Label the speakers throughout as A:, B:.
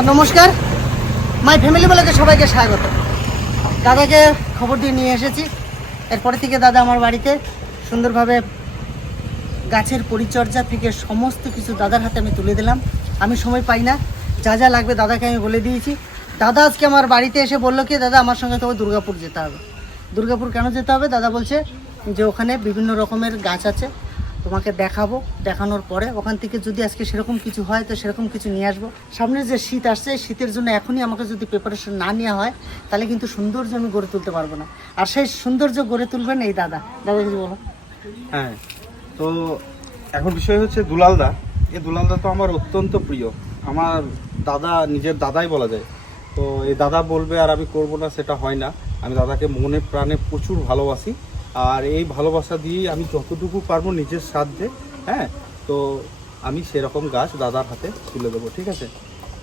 A: নমস্কার। My family বলে সবাইকে স্বাগত। দাদাকে খবর দিয়ে নিয়ে এসেছি। এরপরে থেকে দাদা আমার বাড়িতে সুন্দরভাবে গাছের পরিচর্যা থেকে সমস্ত কিছু দাদার হাতে আমি তুলে দিলাম। আমি সময় পাই না। যা যা লাগবে দাদাকে আমি বলে দিয়েছি। দাদা আজকে আমার বাড়িতে এসে বলল কি, দাদা, আমার সঙ্গে তোমাকে দুর্গাপুর যেতে হবে। দুর্গাপুর কেন যেতে হবে? দাদা বলছে যে, ওখানে বিভিন্ন রকমের গাছ আছে। তোমাকে দেখাবো, দেখানোর পরে ওখান থেকে যদি আজকে সেরকম কিছু হয়, তো সেরকম কিছু নিয়ে আসব। সামনে যে শীত আসছে, শীতের জন্য এখনই আমাকে যদি প্রিপারেশন না নেওয়া হয়, তাহলে কিন্তু সৌন্দর্য আমি গড়ে তুলতে পারব না। আর সেই সৌন্দর্য গড়ে তুলবেন এই দাদা। দাদা, কিছু বলো।
B: হ্যাঁ তো এখন বিষয় হচ্ছে দুলালদা। এই দুলালদা তো আমার অত্যন্ত প্রিয়। আমার দাদা, নিজের দাদাই বলা যায়। তো এই দাদা বলবে আর আমি করব না, সেটা হয় না। আমি দাদাকে মনে প্রাণে প্রচুর ভালোবাসি। আর এই ভালোবাসা দিয়ে আমি যতটুকু পারব নিজের সাধ্যে হ্যাঁ? তো আমি সেরকম গাছ দাদার হাতে তুলে দেবো, ঠিক আছে?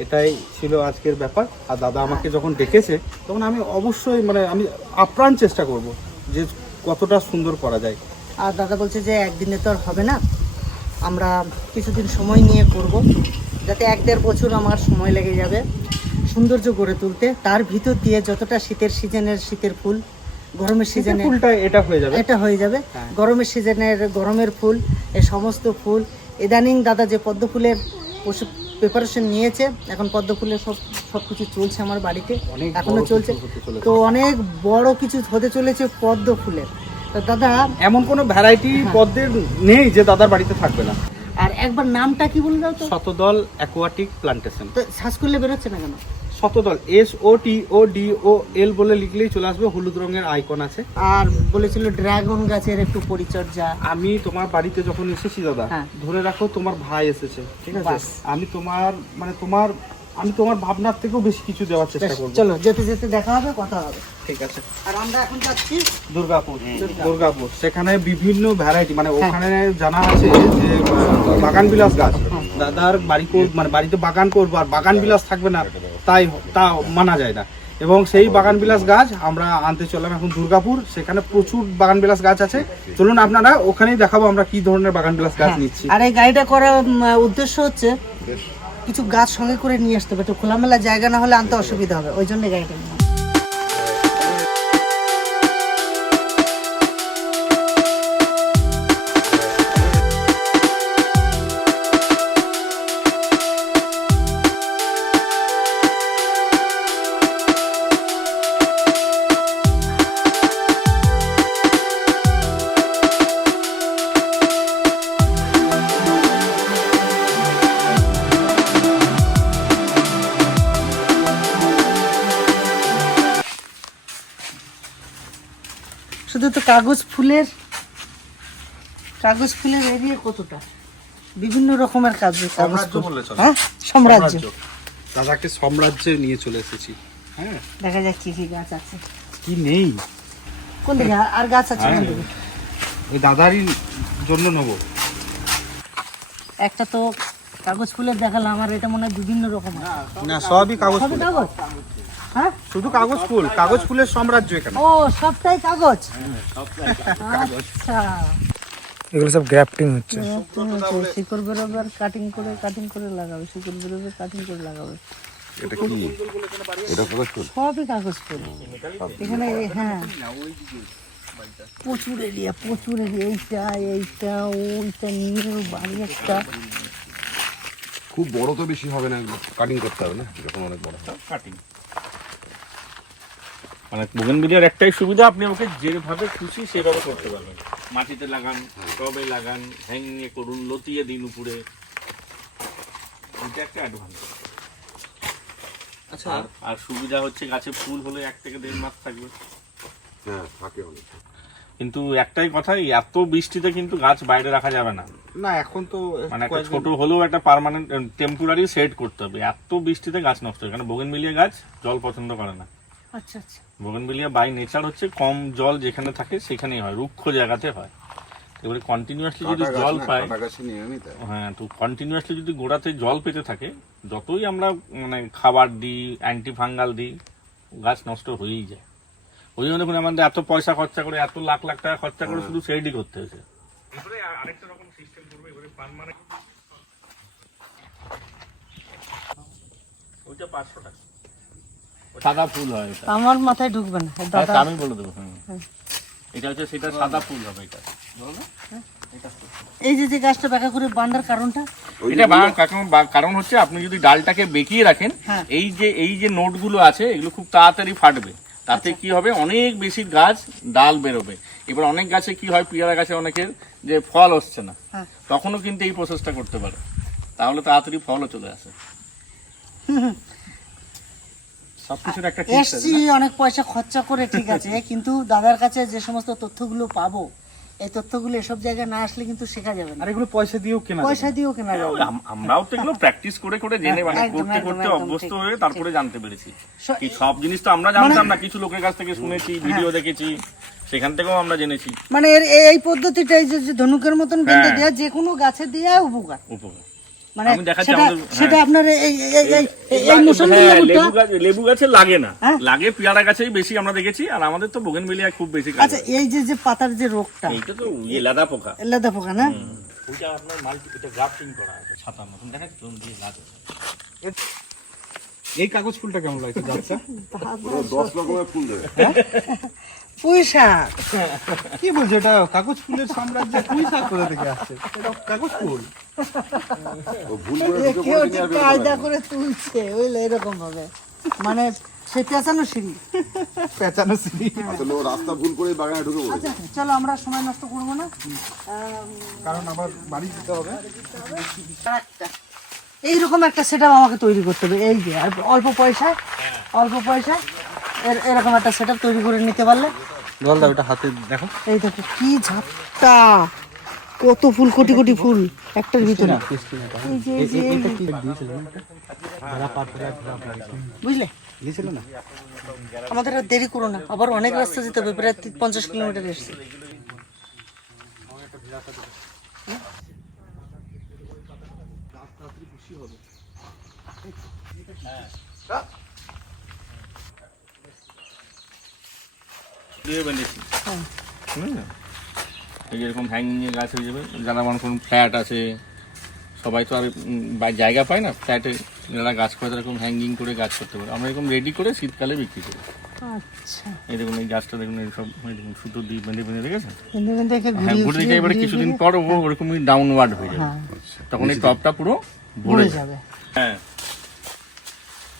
B: এটাই ছিল আজকের ব্যাপার। আর দাদা আমাকে যখন ডেকেছে, তখন আমি অবশ্যই মানে আমি আপ্রাণ চেষ্টা করব যে কতটা সুন্দর করা যায়।
A: আর দাদা বলছে যে একদিনে তো আর হবে না। আমরা কিছুদিন সময় নিয়ে করব, যাতে এক দেড় বছর আমার সময় লেগে যাবে। সৌন্দর্য গড়ে তুলতে, তার ভিতর দিয়ে যতটা শীতের সিজনের শীতের ফুল গরমের সিজনে
B: ফুলটা এটা হয়ে যাবে।
A: এটা হয়ে যাবে।
B: হ্যাঁ।
A: গরমের সিজনের গরমের ফুল এই সমস্ত ফুল। ইদানিং দাদা যে পদ্ম ফুলের প্রিপারেশন নিয়েছে এখন পদ্ম ফুলের সব সব কিছু চলছে আমার বাড়িতে।
B: এখনও
A: চলছে। তো অনেক বড় কিছু হতে চলেছে পদ্ম ফুলের। তো দাদা
B: এমন কোনো ভ্যারাইটি। পদ্মের নেই যে দাদার বাড়িতে থাকবে না।
A: আর একবার নামটা কি বলে দাও তো?
B: শতদল অ্যাকোয়াটিক প্লান্টেশন
A: তো সার্চ করলে বেরোচ্ছে না কেন?
B: শতদল এস ও টি ও ডি ও এল বলে লিখলেই চলে আসবে হলুদ রঙের আইকন আছে।
A: আর বলেছিল ড্রাগন গাছের একটু পরিচর্যা।
B: আমি তোমার বাড়িতে যখন এসেছি দাদা
A: হ্যাঁ।
B: ধরে রাখো তোমার ভাই এসেছে ঠিক আছে? আমি তোমার মানে তোমার আমি তোমার ভাবনার থেকেও বেশি কিছু দেওয়ার চেষ্টা করব।
A: চলো যেতে যেতে দেখা হবে কথা হবে।
B: ঠিক আছে।
A: আর আমরা এখন যাচ্ছি
B: দুর্গাপুর।
A: দুর্গাপুর।
B: সেখানে বিভিন্ন ভ্যারাইটি মানে
A: হ্যাঁ।
B: ওখানে জানা আছে যে বাগান বিলাস গাছ।
A: হ্যাঁ।
B: দাদার বাড়ি কর- মানে বাড়িতে বাগান করব আর বাগান বিলাস থাকবে না। তাই তা মানা যায় না। এবং সেই বাগানবিলাস গাছ আমরা আনতে চললাম এখন দুর্গাপুর সেখানে প্রচুর বাগানবিলাস গাছ আছে। চলুন আপনারা ওখানেই দেখাবো আমরা কি ধরনের বাগানবিলাস গাছ
A: হ্যাঁ,
B: নিচ্ছি।
A: আর এই গাড়িটা করার উদ্দেশ্য হচ্ছে কিছু গাছ সঙ্গে করে নিয়ে আসতে হবে। একটু খোলামেলা জায়গা না হলে আনতে অসুবিধা হবে ওই জন্য গাড়িটা তো কাগজ ফুলের কাগজ ফুলের এরিয়া কতটা? বিভিন্ন রকমের কাজ কাগজ। হ্যাঁ? সাম্রাজ্য।
B: দাদাকে সাম্রাজ্যে নিয়ে চলে এসেছি। হ্যাঁ?
A: দেখা যাক কি কি গাছ আছে।
B: কি নেই?
A: কোন দিকে? আর- আর গাছ আছে কোন
B: হ্যাঁ।
A: দিকে?
B: ওই দাদারই জন্য নেব।
A: একটা তো কাগজ ফুলের দেখালাম আমার এটা মনে হয় বিভিন্ন রকম
B: না সবই কাগজ ফুল
A: হ্যাঁ?
B: শুধু কাগজ ফুল কাগজ ফুলের সাম্রাজ্য এখানে।
A: ও সবটাই কাগজ? আচ্ছা।
C: এগুলো সব গ্রাফটিং হচ্ছে।
A: শিকড় বেরোবার কাটিং করে কাটিং করে লাগাবে শিকড় বেরোবে কাটিং করে লাগাবে।
D: এটা কি? এটা কাগজ ফুল?
A: সবই কাগজ ফুল। এখানে হ্যাঁ। প্রচুর এরিয়া প্রচুর এরিয়া এইটা এইটা ওইটা নিয়ে বাড়ি একটা।
D: খুব বড় তো বেশি হবে না কাটিং করতে হবে না? যখন অনেক বড়
E: কাটিং মানে বোগেনভিলিয়ার একটাই সুবিধা আপনি ওকে যেভাবে খুশি সেভাবে করতে পারবেন। মাটিতে লাগান টবে লাগান হ্যাঙ্গিংয়ে করুন লতিয়ে দিন উপরে। এটা একটা অ্যাডভান্টেজ
B: আচ্ছা।
E: আর আর সুবিধা হচ্ছে গাছে ফুল হলে এক থেকে দেড় মাস থাকবে।
D: হ্যাঁ থাকে অনেক।
E: কিন্তু একটাই কথাই এত বৃষ্টিতে কিন্তু গাছ বাইরে রাখা যাবে না।
B: না এখন তো
E: মানে একটা ছোট হলেও একটা পার্মানেন্ট টেম্পোরারি সেট করতে হবে। এত বৃষ্টিতে গাছ নষ্ট হয় কারণ বোগেনভিলিয়া গাছ জল পছন্দ করে না।
A: আচ্ছা আচ্ছা।
E: বোগেনভিলিয়া বাই নেচার হচ্ছে কম জল যেখানে থাকে সেখানেই হয় রুক্ষ জায়গাতে হয়। এবারে কন্টিনিউয়াসলি যদি জল পায় হ্যাঁ তো কন্টিনিউয়াসলি যদি গোড়াতে জল পেতে থাকে যতই আমরা মানে খাবার দিই অ্যান্টি ফাঙ্গাল দিই গাছ নষ্ট হয়েই যায়। ওই জন্য দেখুন আমাদের এত পয়সা খরচা করে এত লাখ লাখ টাকা খরচা করে শুধু সেইডি করতে হয়েছে। আরেকটা রকম সিস্টেম করবে এবারে পার্মানেন্ট ওইটা পাঁচশো টাকা। সাদা ফুল হয় এটা।
A: আমার মাথায় ঢুকবে না দাদা।
E: আচ্ছা, আমি বলে দেবো হ্যাঁ এটা হচ্ছে সেটা সাদা ফুল হবে এটা। বলো
A: এই যে যে গাছটা ব্যাখ্যা করে বান্ডার কারণটা?
E: এটা কারণ হচ্ছে আপনি যদি ডালটাকে বেঁকিয়ে রাখেন
A: হ্যাঁ।
E: এই যে এই যে নোটগুলো আছে এগুলো খুব তাড়াতাড়ি ফাটবে। তাতে
A: আচ্ছা।
E: কি হবে অনেক বেশি গাছ ডাল বেরোবে। এবার অনেক গাছে কি হয় পিয়ারা গাছে অনেকের যে ফল হচ্ছে না
A: হ্যাঁ।
E: তখনও কিন্তু এই প্রসেসটা করতে পারে। তাহলে তাড়াতাড়ি ফলও চলে আসে। সবকিছুর একটা
A: এসছি অনেক পয়সা খরচা করে ঠিক আছে। কিন্তু দাদার কাছে যে সমস্ত তথ্যগুলো পাবো এই তথ্যগুলো এসব জায়গায় না আসলে কিন্তু শেখা যাবে না।
B: আর এগুলো পয়সা দিয়েও কেনা
A: পয়সা দিয়েও কেনা যাবে
E: আমরাও তো এগুলো প্র্যাকটিস করে করে জেনে মানে করতে করতে অভ্যস্ত হয়ে তারপরে জানতে পেরেছি। কি সব জিনিস তো আমরা জানতাম না কিছু লোকের কাছ থেকে শুনেছি ভিডিও দেখেছি সেখান থেকেও আমরা জেনেছি।
A: মানে এই- এই পদ্ধতিটা যে ধনুকের মতন বেঁধে
E: হ্যাঁ।
A: দেওয়া যে কোনো গাছে দেওয়া উপকার।
E: উপকার।
A: মানে সেটা সেটা
E: হ্যাঁ।
A: আপনার এই মুসম্বি
E: হ্যাঁ,
A: লেবুটা
E: লেবু গাছে লাগে না।
A: হ্যাঁ?
E: লাগে পেয়ারা গাছেই বেশি আমরা দেখেছি আর আমাদের তো বোগেনভেলিয়া খুব বেশি কাজ
A: আচ্ছা এই যে যে পাতার যে রোগটা।
E: এইটা তো ইয়ে লাদা পোকা।
A: লেদা পোকা না?
E: ওইটা আপনার মাল্টি এটা গ্রাফটিং করা আছে ছাতার মতন। দেখা যাচ্ছে দিয়ে আছে।
B: এই কাগজ ফুলটা কেমন লাগছে
D: দশ রকমের ফুল দেবে।
B: কি বলছো এটা কাগজ ফুলের সাম্রাজ্য থেকে আসছে? এটা কাগজ ফুল।
A: কেউ
D: পড়েছে
A: যে
D: আর বেরোতে
A: কায়দা করে তুলছে বুঝলে? এরকম ভাবে। মানে সে পেঁচানো সিঁড়ি।
B: পেঁচানো সিঁড়ি।
D: আসলে ও রাস্তা ভুল করে বাগানে ঢুকে পড়েছে।
A: আচ্ছা চলো আমরা সময় নষ্ট করব না।
B: কারণ আবার বাড়ি যেতে হবে।
A: একটা। এইরকম একটা সেটআপ আমাকে তৈরি করতে হবে। এই যে আর অল্প পয়সা অল্প পয়সা এর- এরকম একটা সেটআপ তৈরি করে নিতে পারলে।
B: জলদা ওটা হাতে দেখো।
A: এই দেখো কি ঝাপটা। কত ফুল কোটি কোটি ফুল একটার ভিতরে। বুঝলে? আমাদের আর দেরি করো না। আবার অনেক রাস্তা যেতে হবে প্রায় পঞ্চাশ কিলোমিটার এসছে। হ্যাঁ।
E: এই যে এরকম হ্যাঙ্গিং এ গাছ হয়ে যাবে যারা মনে করুন ফ্ল্যাট আছে সবাই তো আর জায়গা পায় না ফ্ল্যাটে যারা গাছ করে তারা এরকম হ্যাঙ্গিং করে গাছ করতে পারে। আমরা এরকম রেডি করে শীতকালে বিক্রি করি।
A: আচ্ছা।
E: এই দেখুন এই গাছটা দেখুন দেখুন সুতো দিয়ে বেঁধে বেঁধে রেখেছেন? হ্যাঁ ঘুরে দিতে এবারে কিছুদিন পর ও ওরকমই ডাউনওয়ার্ড হয়ে যাবে।
A: হ্যাঁ।
E: তখন এই টপটা পুরো ভরে যাবে। হ্যাঁ।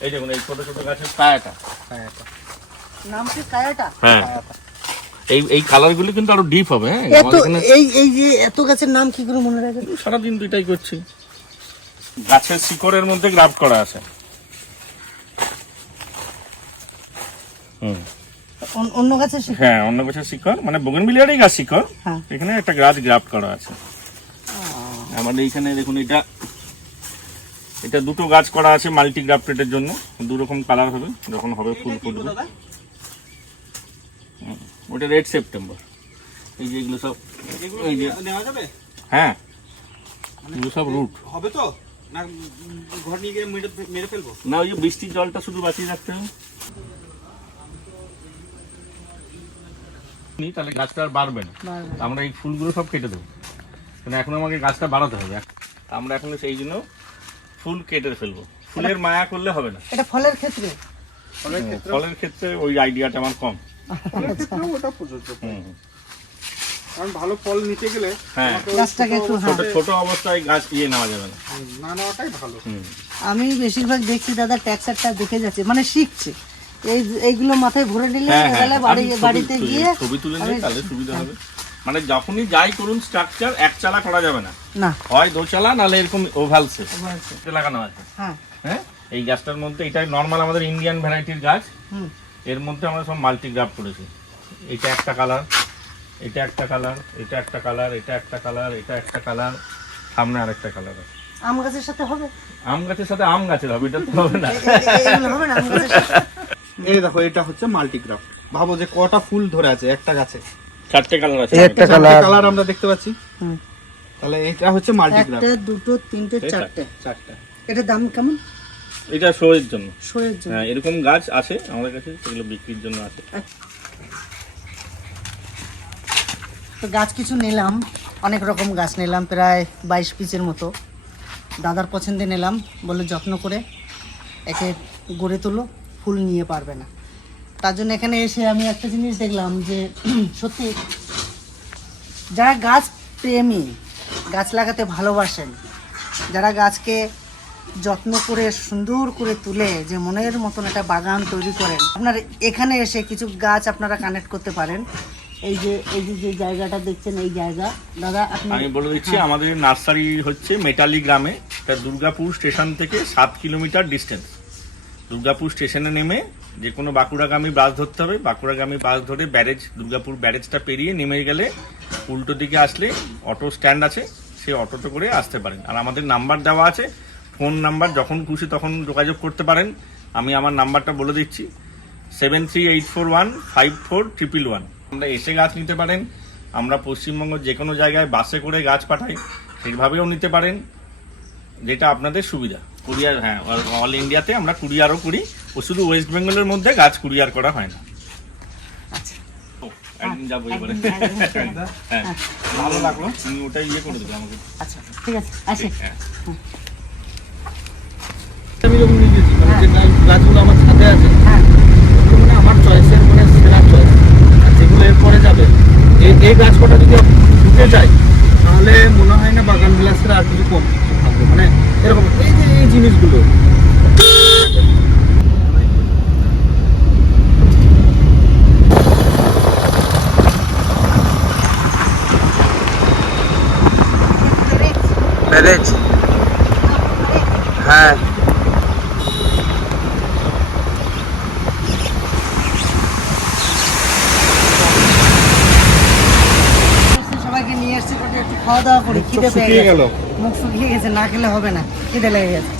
E: এই দেখুন এই ছোট ছোট গাছের ছায়াটা
A: নাম কি কায়াটা?
E: হ্যাঁ। এই এই কালারগুলো কিন্তু আরও ডিপ হবে হ্যাঁ?
A: এত এই এই যে এত গাছের নাম কি করে মনে রাখে?
E: সারাদিন দুইটাই করছি। গাছের শিকড়ের মধ্যে গ্রাফট করা আছে। হুম।
A: অন্য গাছের শিকড়?
E: হ্যাঁ অন্য গাছের শিকড় মানে বোগেনভিলিয়ারই গাছ শিকড়।
A: হ্যাঁ।
E: এখানে একটা গাছ গ্রাফট করা আছে। আমাদের এইখানে দেখুন এটা এটা দুটো গাছ করা আছে মাল্টি গ্রাফটেডের জন্য। দু রকম কালার হবে যখন হবে ফুল ফুটবে। ওটা রেড সেপ্টেম্বর এই যে এগুলো সব এই যে
B: নেওয়া যাবে?
E: হ্যাঁ। এগুলো সব রুট
B: হবে তো? না ঘর নিয়ে গিয়ে মেরে মেরে ফেলব?
E: না ওই যে বৃষ্টির জলটা শুধু বাঁচিয়ে রাখতে হবে। তাহলে গাছটা আর বাড়বে না। আমরা এই ফুলগুলো সব কেটে দেবো। মানে এখন আমাকে গাছটা বাড়াতে হবে। তা আমরা এখন সেই জন্য ফুল কেটে ফেলব। ফুলের মায়া করলে হবে না।
A: এটা ফলের ক্ষেত্রে?
E: ফলের ক্ষেত্রে ওই আইডিয়াটা আমার কম।
B: ওটা প্রযোজ্য
E: হুম, হুম।
B: কারণ ভালো ফল নিতে গেলে
E: হ্যাঁ।
A: গাছটাকে একটু হ্যাঁ
E: ছোট ছোট অবস্থায় গাছ ইয়ে নেওয়া যাবে না।
B: না নেওয়াটাই ভালো।
A: আমি বেশিরভাগ দেখছি দাদা ট্যাক্সারটা দেখে যাচ্ছে মানে শিখছে। এই এইগুলো মাথায় ভরে নিলে
E: হ্যাঁ হ্যাঁ
A: বাড়ি বাড়িতে গিয়ে
E: ছবি তুলে নিলে তাহলে সুবিধা হবে। মানে যখনই যাই করুন স্ট্রাকচার এক চালা করা যাবে না।
A: না।
E: হয় দোচালা নাহলে এরকম ওভাল শেপ লাগানো আছে।
A: হ্যাঁ।
E: হ্যাঁ? এই গাছটার মধ্যে এটা নর্মাল আমাদের ইন্ডিয়ান ভ্যারাইটির গাছ।
A: হুম।
E: এর মধ্যে আমরা সব মাল্টিগ্রাফ করেছি। এটা একটা কালার এটা একটা কালার এটা একটা কালার এটা একটা কালার এটা একটা কালার সামনে আরেকটা কালার আছে।
A: আম গাছের সাথে হবে?
E: আম গাছের সাথে আম গাছের হবে এটা তো হবে না।
A: এ- এ- এগুলো হবে না আম গাছের
B: এই দেখো এটা হচ্ছে মাল্টিগ্রাফ ভাবো যে কটা ফুল ধরে আছে একটা গাছে।
E: চারটে কালার আছে।
C: একটা কালার
B: কালার আমরা দেখতে পাচ্ছি।
A: হুম।
B: তাহলে এটা হচ্ছে মাল্টিগ্রাফ
A: একটা দুটো তিনটে চারটে।
B: চারটা।
A: এটা দাম কেমন?
E: এটা শোয়ের জন্য।
A: শোয়ের জন্য।
E: হ্যাঁ এরকম গাছ আছে আমাদের কাছে সেগুলো বিক্রির জন্য আছে।
A: তো গাছ কিছু নিলাম অনেক রকম গাছ নিলাম প্রায় বাইশ পিসের মতো। দাদার পছন্দে নিলাম বলে যত্ন করে একে গড়ে তোলো ফুল নিয়ে পারবে না। তার জন্য এখানে এসে আমি একটা জিনিস দেখলাম যে সত্যি যারা গাছ প্রেমী গাছ লাগাতে ভালোবাসেন যারা গাছকে যত্ন করে সুন্দর করে তুলে যে মনের মতন একটা বাগান তৈরি করেন। আপনার এখানে এসে কিছু গাছ আপনারা কানেক্ট করতে পারেন। এই যে এই যে যে জায়গাটা দেখছেন এই জায়গা। দাদা আপনি
E: আমি বলে দিচ্ছি আমাদের নার্সারি হচ্ছে মেটালি গ্রামে। এটা দুর্গাপুর স্টেশন থেকে সাত কিলোমিটার ডিস্টেন্স দুর্গাপুর স্টেশনে নেমে যে কোনো বাঁকুড়াগামী বাস ধরতে হবে। বাঁকুড়াগামী বাস ধরে ব্যারেজ দুর্গাপুর ব্যারেজটা পেরিয়ে নেমে গেলে উল্টো দিকে আসলে অটো স্ট্যান্ড আছে। সেই অটোতে করে আসতে পারেন। আর আমাদের নাম্বার দেওয়া আছে ফোন নাম্বার যখন খুশি তখন যোগাযোগ করতে পারেন। আমি আমার নাম্বারটা বলে দিচ্ছি। Seven three eight four one five four triple one. আমরা এসে গাছ নিতে পারেন। আমরা পশ্চিমবঙ্গ যে কোনো জায়গায় বাসে করে গাছ পাঠাই সেইভাবেও নিতে পারেন যেটা আপনাদের সুবিধা। কুরিয়ার হ্যাঁ অল ইন্ডিয়াতে আমরা কুরিয়ারও করি ও শুধু ওয়েস্ট বেঙ্গলের মধ্যে গাছ কুরিয়ার করা হয় না।
A: আচ্ছা।
E: একদিন যাব এবারে। হ্যাঁ ভালো লাগল। তুমি ওটা ইয়ে করে দেবে আমাকে।
A: আচ্ছা ঠিক আছে
B: যে গাছ- গাছগুলো আমার ছাদে আছে।
A: হ্যাঁ।
B: মানে আমার চয়েসের মানে সেরা চয়েস আর যেগুলো এরপরে যাবে এই এই গাছ কটা যদি ঢুকে যায় তাহলে মনে হয় না বাগান বিলাসের আর কিছু কম থাকবে। মানে এরকম এই যে এই জিনিসগুলো
C: ব্যারেজ হ্যাঁ
A: সবাইকে নিয়ে এসছি কোটে একটু খাওয়া দাওয়া করি খিদে পেয়ে
B: গেল।
A: মুখ শুকিয়ে গেছে না খেলে হবে না খিদে লেগে গেছে।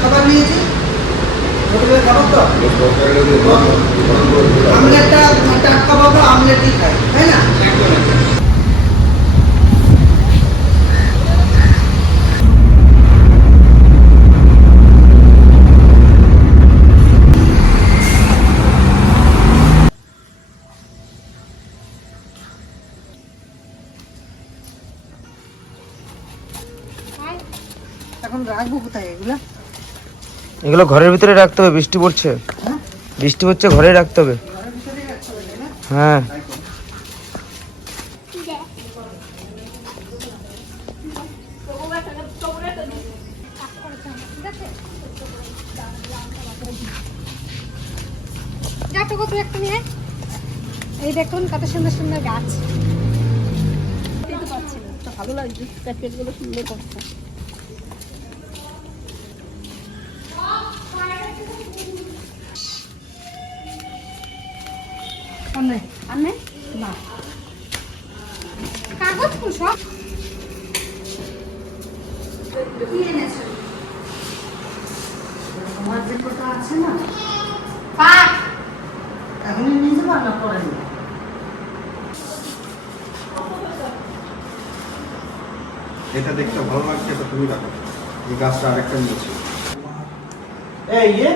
A: সাদা নিয়েছি হোটেলে খাবার টাটকা পাবো আমলেটই খাই তাই না এখন রাখব কোথায়? এগুলা?
C: এগুলো ঘরের ভিতরে রাখতে হবে বৃষ্টি পড়ছে।
A: হ্যাঁ?
C: বৃষ্টি পড়ছে ঘরে রাখতে হবে। হ্যাঁ।
F: যাতে কত একটা নিয়ে এই দেখুন কত সুন্দর সুন্দর গাছ। ভালো লাগছে। সুন্দর করছে।
A: না।
F: কাগজ ফুল
A: কি এনেছো। তোমার যে কটা আছে না পাক। এখনই
B: এটা দেখতে ভালো লাগছে এটা তুমি রাখো। এই গাছটা আরেকটা নিয়েছি। এই ইয়ে